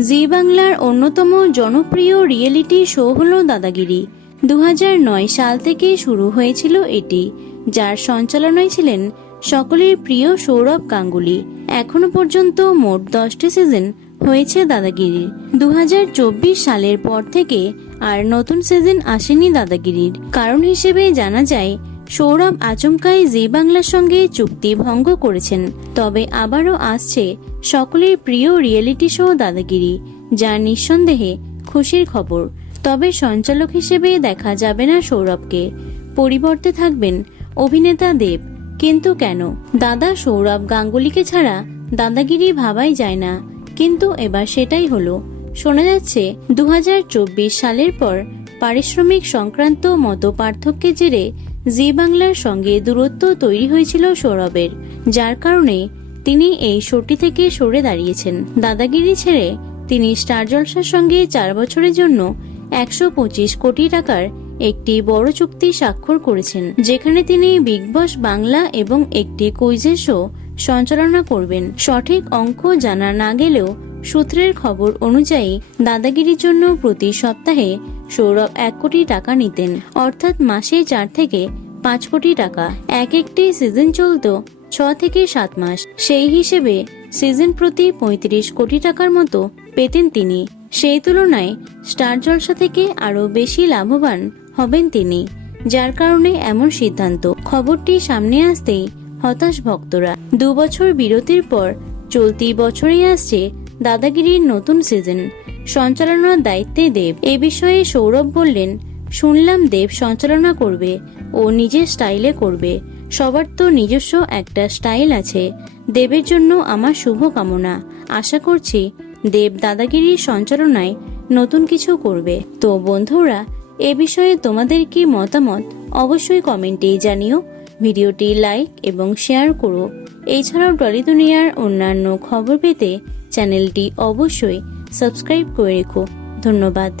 জি বাংলার অন্যতম জনপ্রিয় রিয়েলিটি শো হলো দাদাগিরি। 2009 সাল থেকে শুরু হয়েছিল এটি, যার সঞ্চালনায় ছিলেন সকলের প্রিয় সৌরভ গাঙ্গুলি। এখনো পর্যন্ত মোট 10টি সিজন হয়েছে দাদাগিরির। 2024 সালের পর থেকে আর নতুন সিজন আসেনি দাদাগিরির। কারণ হিসেবে জানা যায় সৌরভ আচমকাই জি বাংলার সঙ্গে চুক্তি ভঙ্গ করেছেন। তবে আবারও আসছে সকলের প্রিয় রিয়েলিটি শো দাদাগিরি, যা নিঃসন্দেহে খুশির খবর। তবে সঞ্চালক হিসেবে দেখা যাবে না সৌরভকে, পরিবর্তে থাকবেন অভিনেতা দেব। কিন্তু কেন? দাদা সৌরভ গাঙ্গুলিকে ছাড়া দাদাগিরি ভাবাই যায় না, কিন্তু এবার সেটাই হলো। শোনা যাচ্ছে 2024 সালের পর পারিশ্রমিক সংক্রান্ত মত পার্থক্যের জেরে জি বাংলার সঙ্গে দূরত্ব তৈরি হয়েছিল সৌরভের, যার কারণে তিনি এই শোটি থেকে সরে দাঁড়িয়েছেন। দাদাগিরি ছেড়ে তিনি স্টার জলসার সঙ্গে 4 বছরের জন্য 125 কোটি টাকার একটি বড় চুক্তি স্বাক্ষর করেছেন, যেখানে তিনি বিগ বস বাংলা এবং একটি কুইজের শো সঞ্চালনা করবেন। সঠিক অঙ্ক জানা না গেলেও সূত্রের খবর অনুযায়ী দাদাগিরির জন্য প্রতি সপ্তাহে সৌরভ 1 কোটি টাকা নিতেন, অর্থাৎ মাসে 4 থেকে 5 কোটি টাকা। একটি সিজন চলত 6 থেকে 7 মাস। সেই হিসেবে সিজন প্রতি 35 কোটি টাকার মতো পেতেন তিনি। সেই তুলনায় স্টার জলসা থেকে আরো বেশি লাভবান হবেন তিনি, যার কারণে এমন সিদ্ধান্ত। খবরটি সামনে আসতেই হতাশ ভক্তরা। 2 বছর বিরতির পর চলতি বছরেই আসছে দাদাগিরির নতুন সিজন। সঞ্চালনার দায়িত্বে দেব। এ বিষয়ে সৌরভ বললেন, শুনলাম দেব সঞ্চালনা করবে ও নিজের স্টাইলে করবে। সবার তো নিজস্ব একটা স্টাইল আছে। দেবের জন্য আমার শুভ কামনা। আশা করছি দেব দাদাগিরির সঞ্চালনায় নতুন কিছু করবে। তো বন্ধুরা, এ বিষয়ে তোমাদের কি মতামত অবশ্যই কমেন্টে জানিও। ভিডিওটি লাইক এবং শেয়ার করো। এছাড়াও টলি দুনিয়ার অন্যান্য খবর পেতে চ্যানেলটি অবশ্যই সাবস্ক্রাইব করে রেখো। ধন্যবাদ।